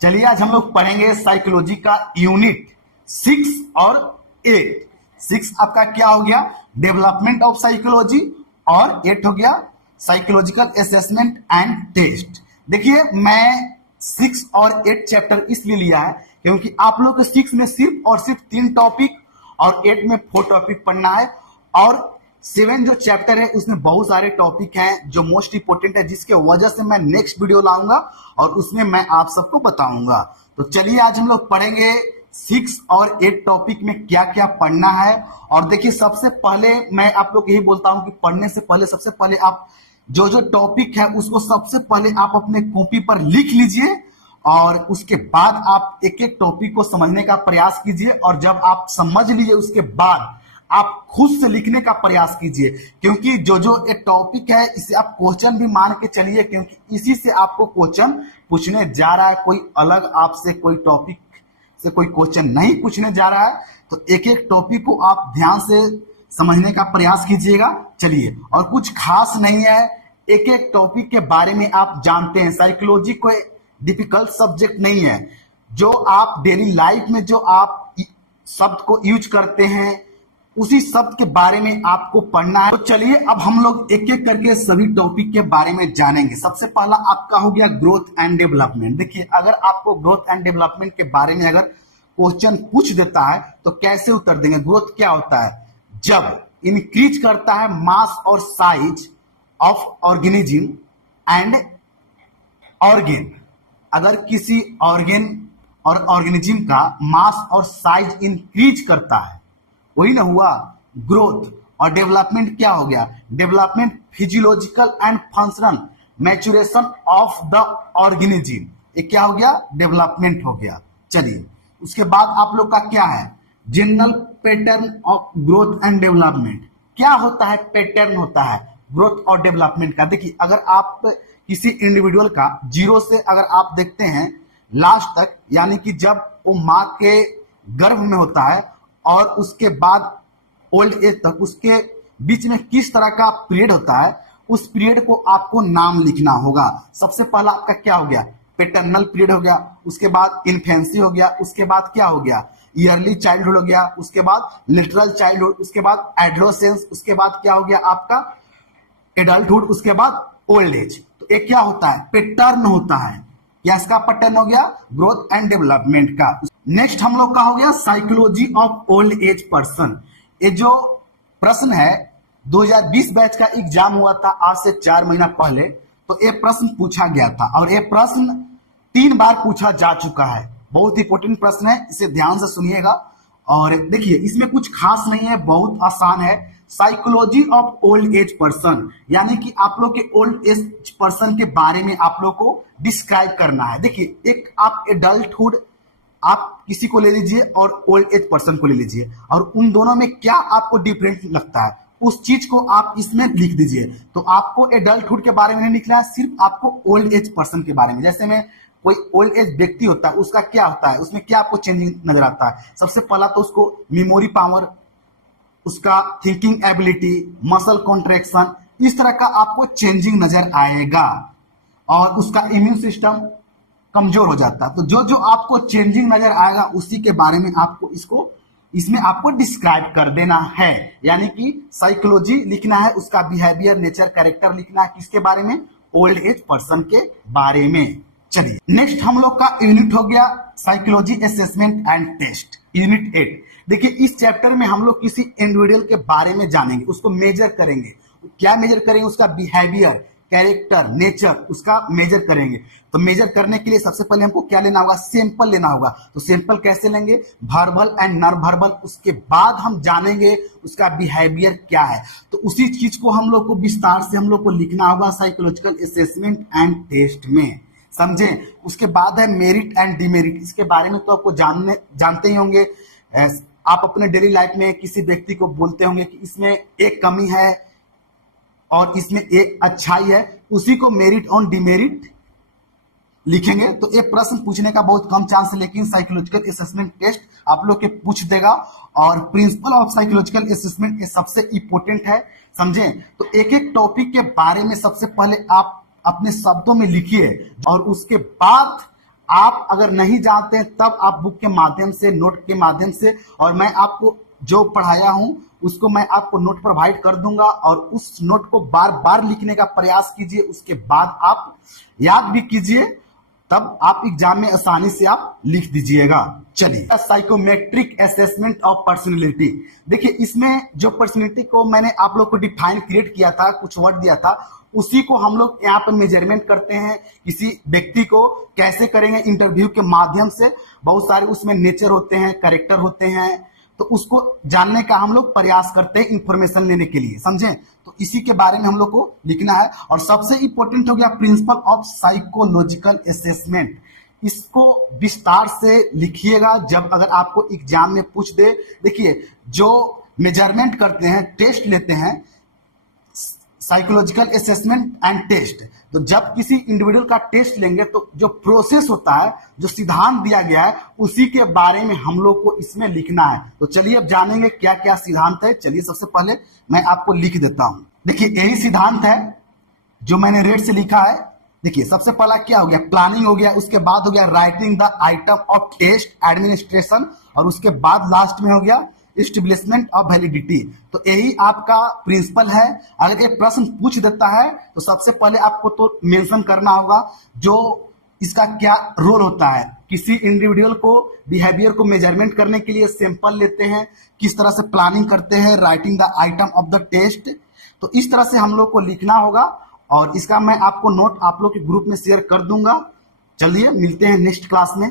चलिए आज हम लोग पढ़ेंगे साइकोलॉजी का यूनिट 6 और 8। 6 आपका क्या हो गया, डेवलपमेंट ऑफ साइकोलॉजी, और 8 हो गया साइकोलॉजिकल असेसमेंट एंड टेस्ट। देखिए मैं 6 और 8 चैप्टर इसलिए लिया है क्योंकि आप लोग के 6 में सिर्फ और सिर्फ 3 टॉपिक और 8 में 4 टॉपिक पढ़ना है, और 7 जो चैप्टर है उसमें बहुत सारे टॉपिक हैं जो मोस्ट इंपोर्टेंट है, जिसके वजह से मैं नेक्स्ट वीडियो लाऊंगा और उसमें मैं आप सबको बताऊंगा। तो चलिए आज हम लोग पढ़ेंगे 6 और 8 टॉपिक में क्या क्या पढ़ना है। और देखिए सबसे पहले मैं आप लोग यही बोलता हूं कि पढ़ने से पहले सबसे पहले आप जो जो टॉपिक है उसको सबसे पहले आप अपने कॉपी पर लिख लीजिए, और उसके बाद आप एक एक टॉपिक को समझने का प्रयास कीजिए। और जब आप समझ लीजिए उसके बाद आप खुद से लिखने का प्रयास कीजिए, क्योंकि जो जो एक टॉपिक है इसे आप क्वेश्चन भी मान के चलिए, क्योंकि इसी से आपको क्वेश्चन पूछने जा रहा है। कोई अलग आपसे कोई टॉपिक से कोई क्वेश्चन नहीं पूछने जा रहा है। तो एक एक टॉपिक को आप ध्यान से समझने का प्रयास कीजिएगा। चलिए, और कुछ खास नहीं है, एक एक टॉपिक के बारे में आप जानते हैं। साइकोलॉजी कोई डिफिकल्ट सब्जेक्ट नहीं है। जो आप डेली लाइफ में जो आप शब्द को यूज करते हैं उसी शब्द के बारे में आपको पढ़ना है। तो चलिए अब हम लोग एक एक करके सभी टॉपिक के बारे में जानेंगे। सबसे पहला आपका हो गया ग्रोथ एंड डेवलपमेंट। देखिए अगर आपको ग्रोथ एंड डेवलपमेंट के बारे में अगर क्वेश्चन पूछ देता है तो कैसे उत्तर देंगे। ग्रोथ क्या होता है, जब इंक्रीज करता है मास और size of organism and organ. अगर किसी ऑर्गेन और ऑर्गेनिज्म का मास और साइज इंक्रीज करता है, वही ना हुआ ग्रोथ। और डेवलपमेंट क्या हो गया, development physiological and functional maturation of the organism. ये क्या हो गया, डेवलपमेंट हो गया। चलिए उसके बाद आप लोग का क्या है, general pattern of growth and development. क्या होता है, पैटर्न होता है ग्रोथ और डेवलपमेंट का। देखिए अगर आप किसी इंडिविजुअल का जीरो से अगर आप देखते हैं लास्ट तक, यानी कि जब वो माँ के गर्भ में होता है और उसके बाद ओल्ड एज तक, उसके बीच में किस तरह का पीरियड होता है, उस पीरियड को आपको नाम लिखना होगा। सबसे पहला आपका क्या हो गया, पेटर्नल पीरियड हो गया, उसके बाद इन्फेंसी हो गया, उसके बाद क्या हो गया, ईयरली चाइल्डहुड हो गया, उसके बाद लिटरल चाइल्डहुड, उसके बाद एडोलेसेंस, उसके बाद क्या हो गया आपका एडल्टहुड, उसके बाद ओल्ड एज। तो एक क्या होता है, पैटर्न होता है। क्या इसका पैटर्न हो गया, ग्रोथ एंड डेवलपमेंट का। नेक्स्ट हम लोग का हो गया psychology of old age person. ये जो प्रश्न है 2020 बैच का एग्जाम हुआ था आज से 4 महीना पहले, तो ये प्रश्न पूछा गया था और ये प्रश्न 3 बार पूछा जा चुका है। बहुत इंपॉर्टेंट प्रश्न है, इसे ध्यान से सुनिएगा। और देखिए इसमें कुछ खास नहीं है, बहुत आसान है। Psychology of old age person, यानी कि आप लोग के ओल्ड एज पर्सन के बारे में आप लोग को डिस्क्राइब करना है। देखिए एक आप एडल्टहुड आप किसी को ले लीजिए और ओल्ड एज पर्सन को ले लीजिए, और उन दोनों में क्या आपको डिफरेंट लगता है उस चीज को आप इसमें लिख दीजिए। तो आपको एडल्टहुड के बारे में नहीं लिखना है, सिर्फ आपको ओल्ड एज पर्सन के बारे में। जैसे में कोई ओल्ड एज व्यक्ति होता है, उसका क्या होता है, उसमें क्या आपको चेंजिंग नजर आता है। सबसे पहला तो उसको मेमोरी पावर, उसका थिंकिंग एबिलिटी, मसल कॉन्ट्रैक्शन, इस तरह का आपको चेंजिंग नजर आएगा, और उसका इम्यून सिस्टम कमजोर हो जाता है। तो जो जो आपको चेंजिंग नजर आएगा उसी के बारे में आपको इसमें आपको डिस्क्राइब कर देना है। यानी कि साइकोलॉजी लिखना है, उसका बिहेवियर, नेचर, कैरेक्टर लिखना है, किसके बारे में, ओल्ड एज पर्सन के बारे में। चलिए नेक्स्ट हम लोग का यूनिट हो गया psychology assessment and test, unit 8। देखिए इस चैप्टर में हम लोग किसी इंडिविजुअल के बारे में जानेंगे, उसको मेजर करेंगे। क्या मेजर करेंगे, उसका बिहेवियर, कैरेक्टर, नेचर, उसका मेजर करेंगे। तो मेजर करने के लिए सबसे पहले हमको क्या लेना होगा, सैंपल लेना होगा। तो सैंपल कैसे लेंगे, वर्बल एंड नॉन वर्बल। उसके बाद हम जानेंगे उसका बिहेवियर क्या है। तो उसी चीज को हम लोग को विस्तार से हम लोग को लिखना होगा साइकोलॉजिकल असेसमेंट एंड टेस्ट में, समझे। उसके बाद है मेरिट एंड डिमेरिट। इसके बारे में तो आपको जानते ही होंगे। आप अपने डेली लाइफ में किसी व्यक्ति को बोलते होंगे कि इसमें एक कमी है और इसमें एक अच्छाई है, उसी को मेरिट और डिमेरिट लिखेंगे। तो एक प्रश्न पूछने का बहुत कम चांस है, लेकिन साइकोलॉजिकल असेसमेंट टेस्ट आप लोग के पूछ देगा। और प्रिंसिपल ऑफ साइकोलॉजिकल असेसमेंट ये सबसे इंपॉर्टेंट है, समझे। तो एक एक टॉपिक के बारे में सबसे पहले आप अपने शब्दों में लिखिए, और उसके बाद आप अगर नहीं जानते हैं तब आप बुक के माध्यम से, नोट के माध्यम से, और मैं आपको जो पढ़ाया हूं उसको मैं आपको नोट प्रोवाइड कर दूंगा, और उस नोट को बार बार लिखने का प्रयास कीजिए। उसके बाद आप याद भी कीजिए, तब आप एग्जाम में आसानी से आप लिख दीजिएगा। चलिए, साइकोमेट्रिक असेसमेंट ऑफ पर्सनैलिटी। देखिए, इसमें जो पर्सनैलिटी को मैंने आप लोग को डिफाइन क्रिएट किया था, कुछ वर्ड दिया था, उसी को हम लोग यहाँ पर मेजरमेंट करते हैं। किसी व्यक्ति को कैसे करेंगे? इंटरव्यू के माध्यम से। बहुत सारे उसमें नेचर होते हैं, कैरेक्टर होते हैं, तो उसको जानने का हम लोग प्रयास करते हैं इंफॉर्मेशन लेने के लिए, समझे? तो इसी के बारे में हम लोग को लिखना है। और सबसे इंपॉर्टेंट हो गया प्रिंसिपल ऑफ साइकोलॉजिकल असेसमेंट। इसको विस्तार से लिखिएगा जब अगर आपको एग्जाम में पूछ दे। देखिए, जो मेजरमेंट करते हैं, टेस्ट लेते हैं, साइकोलॉजिकल असेसमेंट एंड टेस्ट, तो जब किसी इंडिविजुअल का टेस्ट लेंगे तो जो प्रोसेस होता है, जो सिद्धांत दिया गया है, उसी के बारे में हम लोग को इसमें लिखना है। तो चलिए अब जानेंगे क्या क्या सिद्धांत है। चलिए सबसे पहले मैं आपको लिख देता हूं। देखिए, यही सिद्धांत है जो मैंने रेड से लिखा है। देखिए, सबसे पहला क्या हो गया? प्लानिंग हो गया, उसके बाद हो गया writing the item of test administration, और उसके बाद लास्ट में हो गया एस्टेब्लिशमेंट ऑफ वैलिडिटी। तो यही आपका प्रिंसिपल है। अगर एक प्रश्न पूछ देता है तो सबसे पहले आपको तो मेंशन करना होगा जो इसका क्या रोल होता है। किसी इंडिविजुअल को बिहेवियर को मेजरमेंट करने के लिए सैंपल लेते हैं, किस तरह से प्लानिंग करते हैं, writing the item of the test. तो इस तरह से हम लोग को लिखना होगा, और इसका मैं आपको नोट आप लोग के ग्रुप में शेयर कर दूंगा। चलिए मिलते हैं नेक्स्ट क्लास में।